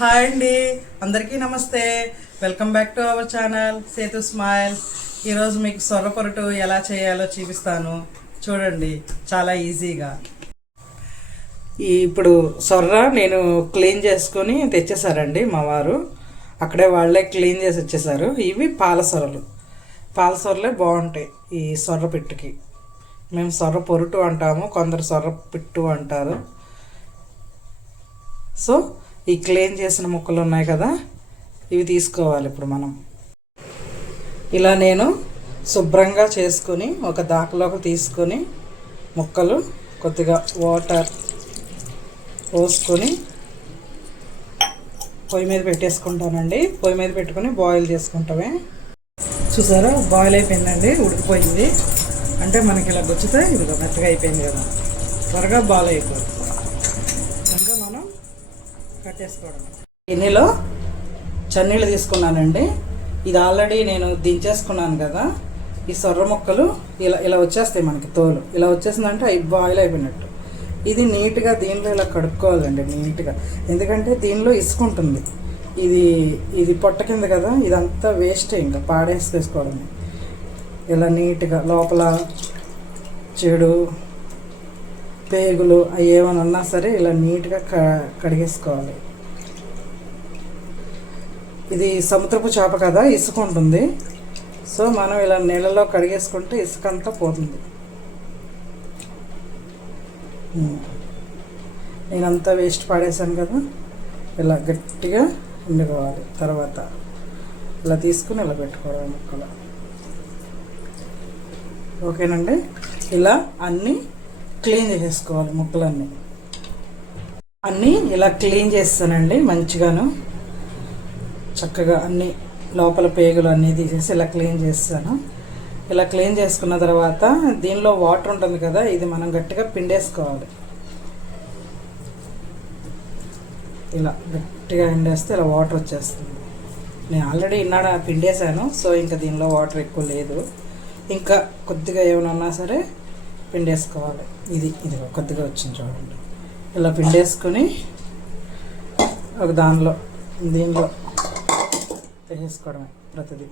Hi అండి, అందరికీ నమస్తే. Welcome back to our channel Sethu Smiles. ఈరోజు మీకు సొర్ర పొరటు ఎలా చేయాలో చూపిస్తాను. చూడండి, చాలా ఈజీగా. ఇప్పుడు సొర్ర నేను క్లీన్ చేసుకొని తెచ్చేసారండి మా వారు. అక్కడే వాళ్ళే క్లీన్ చేసి వచ్చేసారు. ఇవి పాల సొరలే బాగుంటాయి ఈ సొర్ర పిట్టుకి. మేము సొర్ర పొరుటు అంటాము, కొందరు సొర్ర పిట్టు అంటారు. సో ఈ క్లీన్ చేసిన ముక్కలు ఉన్నాయి కదా, ఇవి తీసుకోవాలి. ఇప్పుడు మనం ఇలా నేను శుభ్రంగా చేసుకొని ఒక దాకలోకి తీసుకొని ముక్కలు కొద్దిగా వాటర్ పోసుకొని పొయ్యి మీద పెట్టేసుకుంటానండి. పొయ్యి మీద పెట్టుకొని బాయిల్ చేసుకుంటామే. చూసారా, బాయిల్ అయిపోయిందండి, ఉడికిపోయింది. అంటే మనకి ఇలా గుచ్చితే ఇదిగో మెత్తగా అయిపోయింది కదా, త్వరగా బాయిల్ అయిపోయింది. ఇంకా మనం కట్టేసుకోవడం. గిన్నెలో చన్నీళ్ళు తీసుకున్నానండి. ఇది ఆల్రెడీ నేను దించేసుకున్నాను కదా. ఈ సొర్ర ముక్కలు ఇలా వచ్చేస్తాయి, మనకి తోలు ఇలా వచ్చేసిందంటే అవి బాయిల్ అయిపోయినట్టు. ఇది నీట్గా దీనిలో ఇలా కడుక్కోవాలండి, నీట్గా. ఎందుకంటే దీనిలో ఇసుక ఉంటుంది. ఇది పొట్ట కింద కదా, ఇదంతా వేస్ట్, ఇంకా పాడేసుకోవడం. ఇలా నీట్గా లోపల చెడు పేగులు అవి ఏమైనా ఉన్నా సరే ఇలా నీట్గా కడిగేసుకోవాలి. ఇది సముద్రపు చేప కదా, ఇసుక ఉంటుంది. సో మనం ఇలా నీళ్ళలో కడిగేసుకుంటే ఇసుక అంతా పోతుంది. నేనంతా వేస్ట్ పాడేశాను కదా, ఇలా గట్టిగా ఎండుకోవాలి. తర్వాత ఇలా తీసుకుని ఇలా పెట్టుకోవాలి ముక్కలు. ఓకేనండి, ఇలా అన్నీ క్లీన్ చేసేసుకోవాలి. అన్నీ ఇలా క్లీన్ చేస్తానండి మంచిగాను. చక్కగా అన్నీ లోపల పేగులు అన్నీ తీసేసి ఇలా క్లీన్ చేస్తాను. ఇలా క్లీన్ చేసుకున్న తర్వాత దీనిలో వాటర్ ఉంటుంది కదా, ఇది మనం గట్టిగా పిండేసుకోవాలి. ఇలా గట్టిగా పిండేస్తే ఇలా వాటర్ వచ్చేస్తుంది. నేను ఆల్రెడీ ఇన్నాడ పిండేశాను, సో ఇంకా దీనిలో వాటర్ ఎక్కువ లేదు. ఇంకా కొద్దిగా ఏమైనా ఉన్నా సరే పిండేసుకోవాలి. ఇది కొద్దిగా వచ్చింది చూడండి. ఇలా పిండేసుకొని ఒక దీనిలో వేసేసుకోవడమే ప్రతిదీ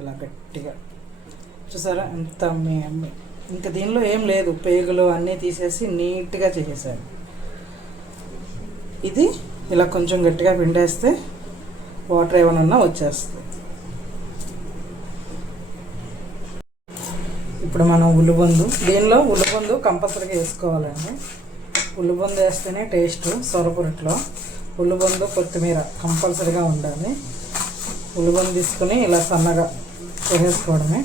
ఇలా గట్టిగా. చూసారా ఎంత ఇంకా దీనిలో ఏం లేదు, పేగులు అన్నీ తీసేసి నీట్గా చేసేసాను. ఇది ఇలా కొంచెం గట్టిగా పిండేస్తే వాటర్ ఏమైనా వచ్చేస్తుంది. ఇప్పుడు మనం ఉల్లిబొందు, దీనిలో ఉల్లిబొందు కంపల్సరీగా వేసుకోవాలండి. ఉల్లిబొందు వేస్తేనే టేస్ట్. సొరపురట్లో ఉల్లిబొందు కొత్తిమీర కంపల్సరీగా ఉండాలి. ఉల్లిబొందు తీసుకుని ఇలా సన్నగా వేసేసుకోవడమే.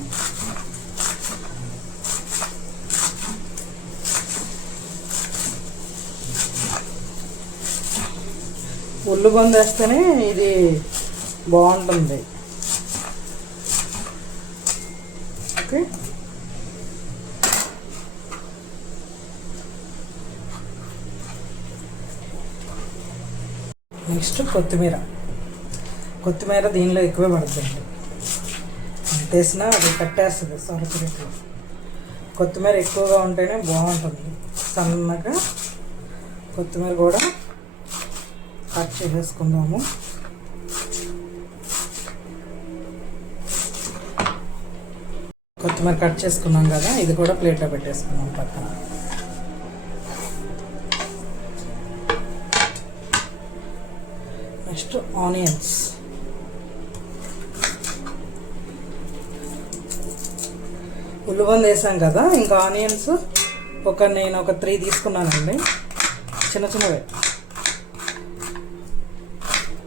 ఉల్లిబొందు వేస్తేనే ఇది బాగుంటుంది. ఓకే, నెక్స్ట్ కొత్తిమీర దీనిలో ఎక్కువే పడుతుంది. వేసినా అది కట్టేస్తుంది సొరపురిట్లో. కొత్తిమీర ఎక్కువగా ఉంటేనే బాగుంటుంది. సన్నగా కొత్తిమీర కూడా కట్ చేసేసుకుందాము. కొత్తిమీర కట్ చేసుకున్నాం కదా, ఇది కూడా ప్లేట్లో పెట్టేసుకున్నాం పక్కన. Next onions. ఉల్లిబొందు వేసాం కదా, ఇంకా ఆనియన్స్ నేను ఒక 3 తీసుకున్నానండి, చిన్నవే.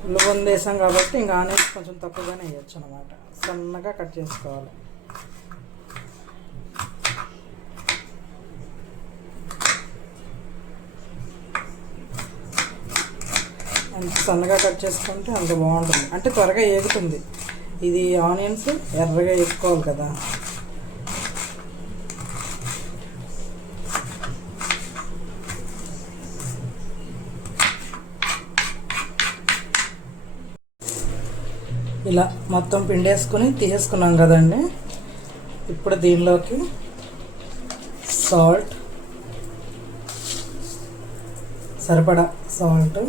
ఉల్లిబొందు వేసాం కాబట్టి ఇంకా ఆనియన్స్ కొంచెం తక్కువగానే వేయచ్చు అన్నమాట. సన్నగా కట్ చేసుకోవాలి. అంత సన్నగా కట్ చేసుకుంటే అంత బాగుంటుంది, అంటే త్వరగా ఏగుతుంది. ఇది ఆనియన్స్ ఎర్రగా వేసుకోవాలి కదా. ఇలా మొత్తం పిండేసుకొని తీసేసుకున్నాం కదండి. ఇప్పుడు దీనిలోకి సాల్ట్, సరిపడా సాల్ట్,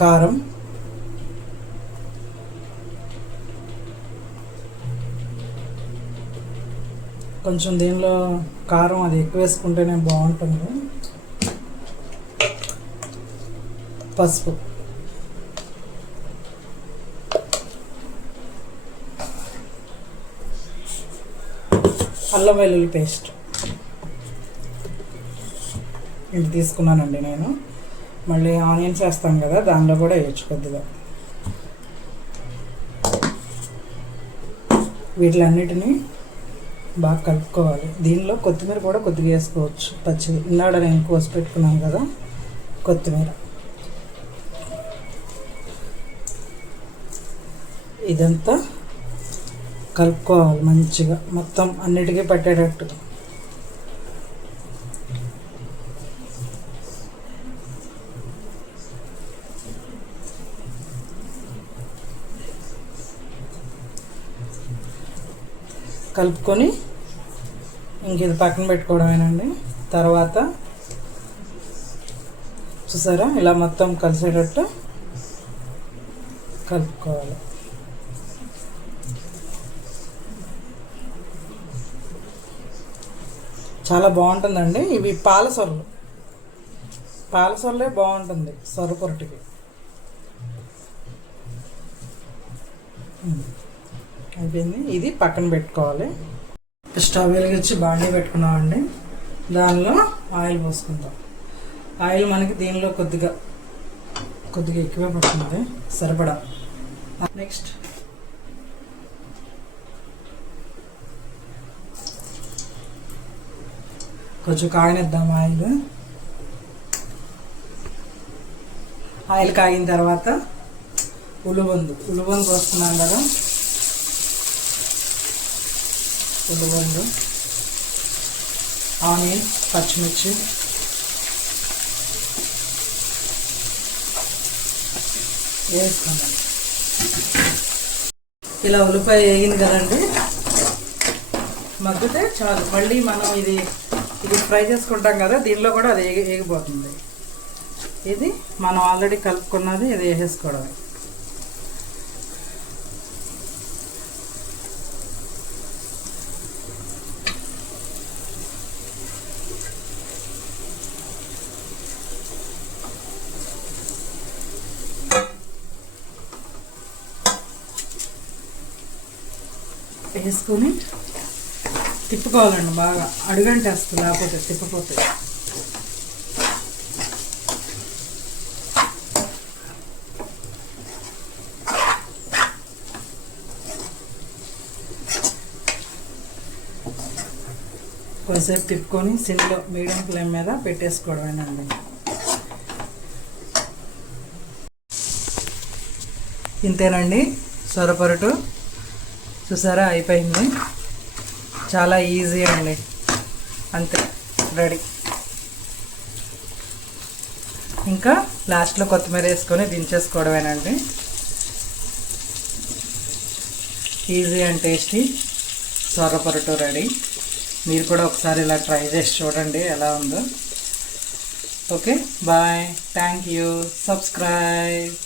కారం, కొంచెం దీనిలో కారం అది ఎక్కువ వేసుకుంటేనే బాగుంటుంది, పసుపు, అల్లం వెల్లుల్లి పేస్ట్ ఇది తీసుకున్నానండి నేను. మళ్ళీ ఆనియన్స్ వేస్తాం కదా, దానిలో కూడా వేయచ్చు కొద్దిగా. వీటిలన్నిటినీ బాగా కలుపుకోవాలి. దీనిలో కొత్తిమీర కూడా కొద్దిగా వేసుకోవచ్చు, పచ్చిది. ఇన్నాడ నేను కోసి పెట్టుకున్నాను కదా కొత్తిమీర. ఇదంతా కలుపుకోవాలి మంచిగా, మొత్తం అన్నిటికీ పట్టేటట్టు. కలుపుకొని ఇంక ఇది పక్కన పెట్టుకోవడమేనండి. తర్వాత చూసారా, ఇలా మొత్తం కలిసేటట్టు కలుపుకోవాలి. చాలా బాగుంటుందండి. ఇవి పాలసొరలు, పాలసొరలే బాగుంటుంది సొర పొరటికి. అయిపోయింది, ఇది పక్కన పెట్టుకోవాలి. స్టవ్ వెలిగించి బాండీ పెట్టుకున్నామండి. దానిలో ఆయిల్ పోసుకుందాం. ఆయిల్ మనకి దీనిలో కొద్దిగా ఎక్కువే పడుతుంది, సరిపడా. నెక్స్ట్ కొంచెం కాగనిద్దాం ఆయిల్. ఆయిల్ కాగిన తర్వాత ఉల్లిగొందు వస్తున్నాం కదా, ఉల్లిగొందు, ఆనియన్, పచ్చిమిర్చి, వేసుకున్నాం. ఇలా ఉల్లిపాయ వేగింది కదండి, మగ్గితే చాలు. మళ్ళీ మనం ఇది ఫ్రై చేసుకుంటాం కదా, దీనిలో కూడా అది వేగిపోతుంది. ఇది మనం ఆల్రెడీ కలుపుకున్నది, ఇది వేసేసుకోవడం. వేసుకొని తిప్పుకోవాలండి బాగా, అడుగంటేస్తుంది లేకపోతే తిప్పపోతే. కొద్దిసేపు తిప్పుకొని సిమ్లో మీడియం ఫ్లేమ్ మీద పెట్టేసుకోవడమేనండి. ఇంతేనండి సొర పొరటు. చూసారా, అయిపోయింది. చాలా ఈజీ అండి, అంతే, రెడీ. ఇంకా లాస్ట్లో కొత్తిమీర వేసుకొని దించేసుకోవడమేనండి. ఈజీ అండ్ టేస్టీ సొర పొరటు రెడీ. మీరు కూడా ఒకసారి ఇలా ట్రై చేసి చూడండి ఎలా ఉందో. Okay, bye, thank you, subscribe.